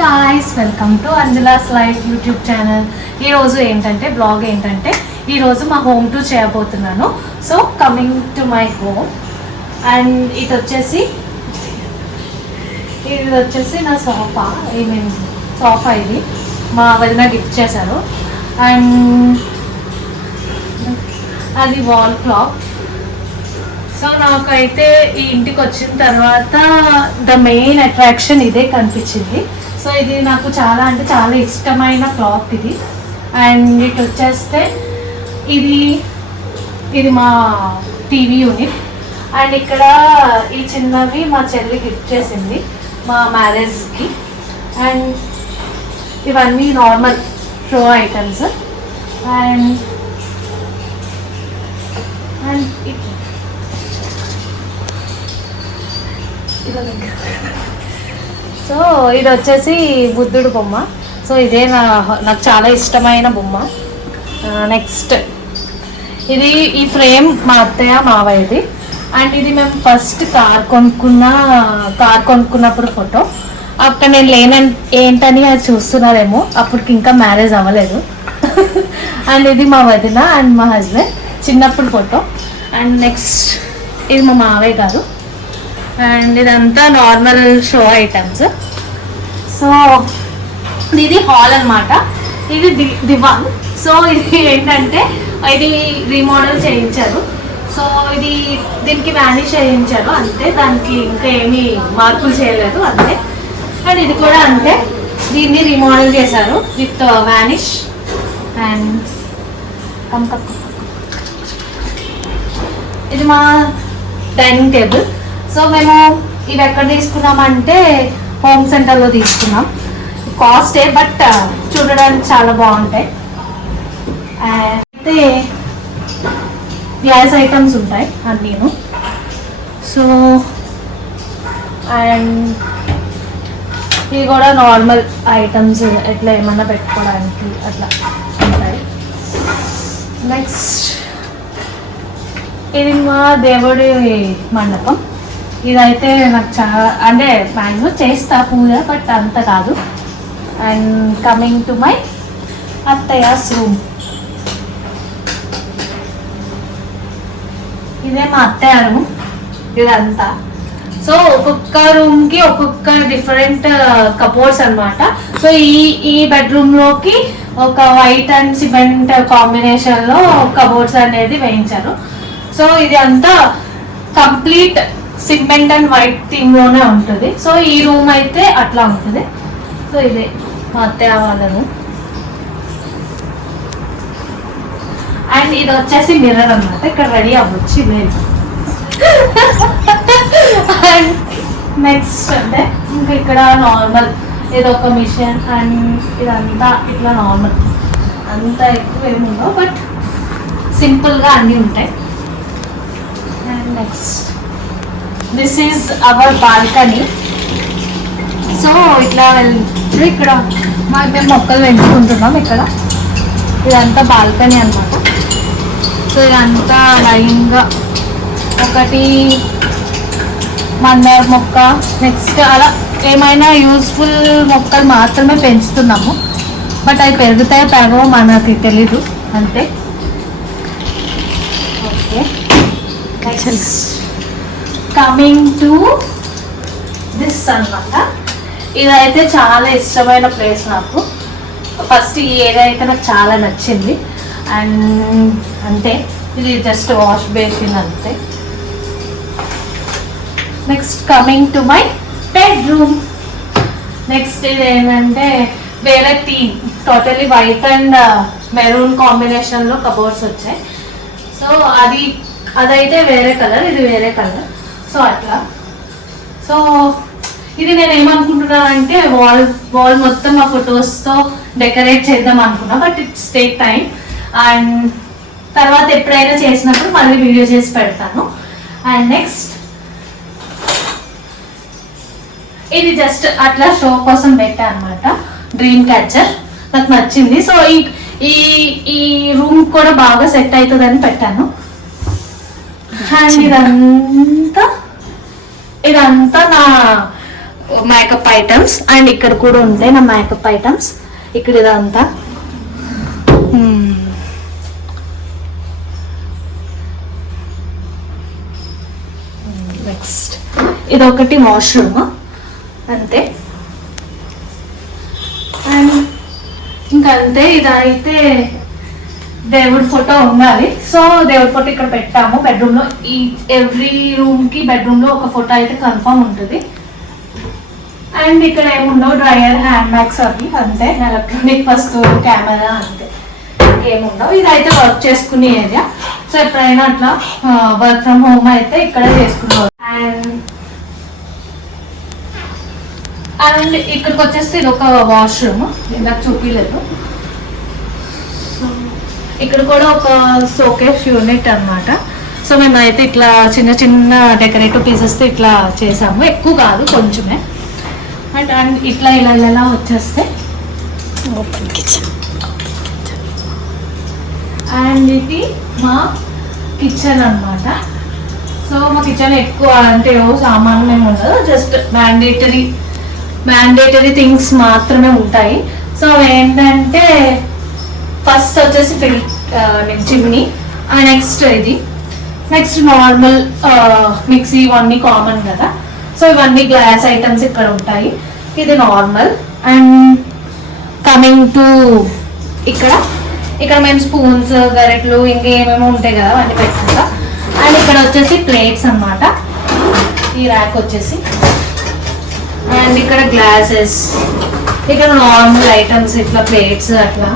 Guys, welcome to Anjala's life YouTube channel. ఈరోజు ఏంటంటే blog ఏంటంటే ఈరోజు మా హోమ్ టూర్ చేయబోతున్నాను. So coming to my home and ఇది వచ్చేసి నా సోఫా. సోఫా ఇది మా వదిన గిఫ్ట్ చేశారు. అండ్ అది వాల్ క్లాక్. సో నాకైతే ఈ ఇంటికి వచ్చిన తర్వాత ద మెయిన్ అట్రాక్షన్ ఇదే కనిపించింది. సో ఇది నాకు చాలా అంటే చాలా ఇష్టమైన క్లాక్ ఇది. అండ్ ఇటు వచ్చేస్తే ఇది మా టీవీ యూనిట్. అండ్ ఇక్కడ ఈ చిన్నవి మా చెల్లి గిఫ్ట్ చేసింది మా మ్యారేజ్కి. అండ్ ఇవన్నీ normal show items. And so ఇది వచ్చేసి బుద్ధుడు బొమ్మ. సో ఇదే నాకు చాలా ఇష్టమైన బొమ్మ. నెక్స్ట్ ఈ ఫ్రేమ్ మా అత్తయ్య మావయ్యది. అండ్ ఇది మేము ఫస్ట్ కార్ కొనుక్కున్నప్పుడు ఫోటో. అక్కడ నేను ఏంటని అది చూస్తున్నారేమో, అప్పటికి ఇంకా మ్యారేజ్ అవ్వలేదు. అండ్ ఇది మా వదిన అండ్ మా హస్బెండ్ చిన్నప్పుడు ఫోటో. అండ్ నెక్స్ట్ ఇది మా మావయ్య గారు. అండ్ ఇదంతా నార్మల్ షో ఐటమ్స్. సో ఇది హాల్ అనమాట. ఇది దివాన్. సో ఇది ఏంటంటే ఇది రీమోడల్ చేయించారు. సో దీనికి వ్యానిష్ చేయించారు అంతే, దానికి ఇంకా ఏమీ మార్పులు చేయలేదు అంతే. అండ్ ఇది కూడా అంతే, దీన్ని రీమోడల్ చేశారు విత్ వ్యానిష్. అండ్ ఇది మా డైనింగ్ టేబుల్. సో మేము ఇవి ఎక్కడ తీసుకున్నామంటే హోమ్ సెంటర్లో తీసుకున్నాం. కాస్టే బట్ చూడడానికి చాలా బాగుంటాయి. అయితే గ్లాస్ ఐటమ్స్ ఉంటాయి అన్నీను. సో అండ్ ఇవి కూడా నార్మల్ ఐటమ్స్, ఎట్లా ఏమన్నా పెట్టుకోవడానికి అట్లా ఉంటాయి. నెక్స్ట్ ఇది మా దేవుడి మండపం. ఇదైతే నాకు చాలా అంటే మ్యాక్సిమం చేస్తా పూజ, బట్ అంత కాదు. అండ్ కమింగ్ టు మై అత్తయ్యస్ రూమ్. ఇదే మా అత్తయ్య రూమ్ ఇదంతా. సో ఒక్కొక్క రూమ్కి ఒక్కొక్క డిఫరెంట్ కబోర్డ్స్ అనమాట. సో ఈ బెడ్రూమ్లోకి ఒక వైట్ అండ్ సిమెంట్ కాంబినేషన్లో కబోర్డ్స్ అనేది వేయించారు. సో ఇది అంతా కంప్లీట్ సిమెంట్ అండ్ వైట్ థీమ్లోనే ఉంటుంది. సో ఈ రూమ్ అయితే అట్లా ఉంటుంది. సో ఇదే మా అత్తయ్య వాళ్ళ రూమ్. అండ్ ఇది వచ్చేసి మిర్రర్ అనమాట. ఇక్కడ రెడీ అవ్వచ్చు లేదు. అండ్ నెక్స్ట్ అంటే ఇంకా ఇక్కడ నార్మల్ ఏదో ఒక మిషన్. అండ్ ఇదంతా ఇట్లా నార్మల్, అంత ఎక్కువ ఏముండవు బట్ సింపుల్గా అన్నీ ఉంటాయి. And next this is our balcony. So ఇట్లా ఇక్కడ మేము మొక్కలు పెంచుకుంటున్నాం. ఇక్కడ ఇదంతా బాల్కనీ అనమాట. సో ఇదంతా లైన్గా ఒకటి మందార మొక్క, నెక్స్ట్ అలా ఏమైనా యూస్ఫుల్ మొక్కలు మాత్రమే పెంచుతున్నాము. బట్ అవి పెరుగుతాయో పెరగవో మనకి తెలీదు అంతే. ఓకే, కమింగ్ టు దిస్ అన్నమాట. ఇదైతే చాలా ఇష్టమైన ప్లేస్ నాకు. ఫస్ట్ ఈ ఏరియా అయితే నాకు చాలా నచ్చింది. అండ్ అంటే ఇది జస్ట్ వాష్ బేసిన్ అంతే. Next coming to my bedroom. Next ఇది ఏంటంటే వేరే theme, totally white and maroon కాంబినేషన్లో కబోర్డ్స్ వచ్చాయి. సో అదైతే వేరే కలర్, ఇది వేరే కలర్. సో అట్లా. సో ఇది నేను ఏమనుకుంటున్నానంటే వాల్ మొత్తం మా ఫొటోస్తో డెకరేట్ చేద్దాం అనుకున్నా, but it's take time. And తర్వాత ఎప్పుడైనా చేసినప్పుడు మళ్ళీ వీడియో చేసి పెడతాను. అండ్ నెక్స్ట్ ఇది జస్ట్ అట్లా షో కోసం పెట్టా అనమాట, డ్రీమ్ క్యాచర్. నాకు నచ్చింది. సో ఈ రూమ్ కూడా బాగా సెట్ అవుతుందని పెట్టాను. అండ్ ఇదంతా నా మేకప్ ఐటమ్స్. అండ్ ఇక్కడ కూడా ఉంటాయి నా మేకప్ ఐటమ్స్. ఇక్కడ ఇదంతా నెక్స్ట్ ఇదొకటి వాష్రూమ్ అంతే. అండ్ ఇంకా అంతే. ఇదైతే దేవుడి ఫోటో ఉండాలి. సో దేవుడి ఫోటో ఇక్కడ పెట్టాము బెడ్రూమ్ లో. ఈ ఎవ్రీ రూమ్ కి బెడ్రూమ్ లో ఒక ఫోటో అయితే కన్ఫర్మ్ ఉంటుంది. అండ్ ఇక్కడ ఏముండవు, డ్రైయర్, హ్యాండ్ బ్యాగ్స్ అవి అంతే. ఎలక్ట్రానిక్ వస్తువులు, కెమెరా అంతే, ఇంకేముండవు. ఇదైతే వర్క్ చేసుకునే ఏరియా. సో ఎప్పుడైనా అట్లా వర్క్ ఫ్రమ్ హోమ్ అయితే ఇక్కడే చేసుకునేవారు. అండ్ ఇక్కడికి వచ్చేసి ఇది ఒక వాష్రూమ్, ఇందాక చూపించలేదు. ఇక్కడ కూడా ఒక షోకేస్ యూనిట్ అన్నమాట. సో మేమైతే ఇట్లా చిన్న చిన్న డెకరేటివ్ పీసెస్ ఇట్లా చేసాము, ఎక్కువ కాదు కొంచెమే. అండ్ ఇట్లా ఇలా ఇలా వచ్చేస్తే ఓపెన్ కిచెన్. అండ్ ఇది మా కిచెన్ అన్నమాట. సో మా కిచెన్ ఎక్కువ అంటే సామాన్లు ఏమి ఉండదు, జస్ట్ మ్యాండేటరీ థింగ్స్ మాత్రమే ఉంటాయి. సో ఏంటంటే ఫస్ట్ వచ్చేసి చిమ్నీ, నెక్స్ట్ ఇది, నెక్స్ట్ నార్మల్ మిక్సీ, ఇవన్నీ కామన్ కదా. సో ఇవన్నీ గ్లాస్ ఐటమ్స్ ఇక్కడ ఉంటాయి, ఇది నార్మల్. అండ్ కమింగ్ టు ఇక్కడ మేము స్పూన్స్, గరెట్లు, ఇంకా ఏమేమో ఉంటాయి కదా అవన్నీ పెట్టుకుంటా. అండ్ ఇక్కడ వచ్చేసి ప్లేట్స్ అన్నమాట, ఈ ర్యాక్ వచ్చేసి. అండ్ ఇక్కడ గ్లాసెస్, ఇక్కడ నార్మల్ ఐటమ్స్ ఇట్లా ప్లేట్స్ అట్లా.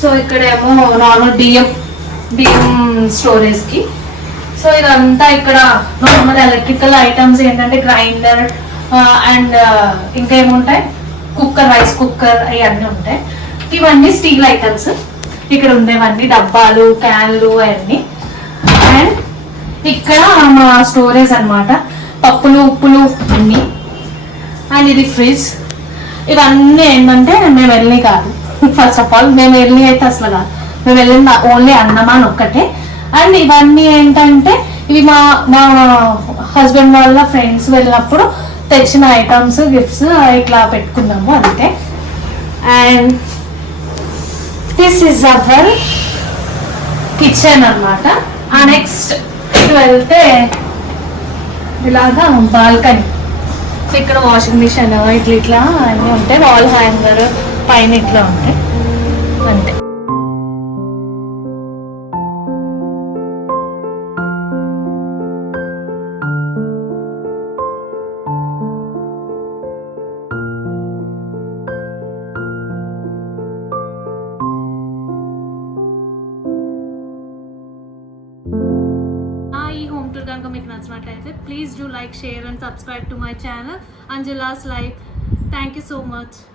సో ఇక్కడేమో నార్మల్ బియ్యం స్టోరేజ్కి. సో ఇదంతా ఇక్కడ నార్మల్ ఎలక్ట్రికల్ ఐటమ్స్ ఏంటంటే గ్రైండర్ అండ్ ఇంకా ఏముంటాయి, కుక్కర్, రైస్ కుక్కర్, ఇవన్నీ ఉంటాయి. ఇవన్నీ స్టీల్ ఐటమ్స్ ఇక్కడ ఉండేవన్నీ, డబ్బాలు, క్యాన్లు అవన్నీ. అండ్ ఇక్కడ మా స్టోరేజ్ అన్నమాట, పప్పులు, ఉప్పులు అన్నీ. అండ్ ఇది ఫ్రిడ్జ్. ఇవన్నీ ఏంటంటే మేము వెళ్ళి కాదు, ఫస్ట్ ఆఫ్ ఆల్ మేము వెళ్ళి అయితే అసలు కాదు, మేము వెళ్ళింది ఓన్లీ అన్నమాన్ ఒక్కటే. అండ్ ఇవన్నీ ఏంటంటే ఇవి మా హస్బెండ్ వాళ్ళ ఫ్రెండ్స్ వెళ్ళినప్పుడు తెచ్చిన ఐటమ్స్, గిఫ్ట్స్ ఇట్లా పెట్టుకున్నాము అంతే. And this is our kitchen అన్నమాట. నెక్స్ట్ ఇటు వెళ్తే ఇలాగా బాల్కనీ. సో ఇక్కడ వాషింగ్ మిషన్ ఇట్లా అన్నీ ఉంటాయి, వాల్ హ్యాంగర్ పైన ఇట్లా ఉంటాయి అంతే. ఈ హోమ్ టూర్ కనుక మీకు నచ్చినట్లయితే please do like, share and subscribe to my channel Anjula's Life. Thank you so much.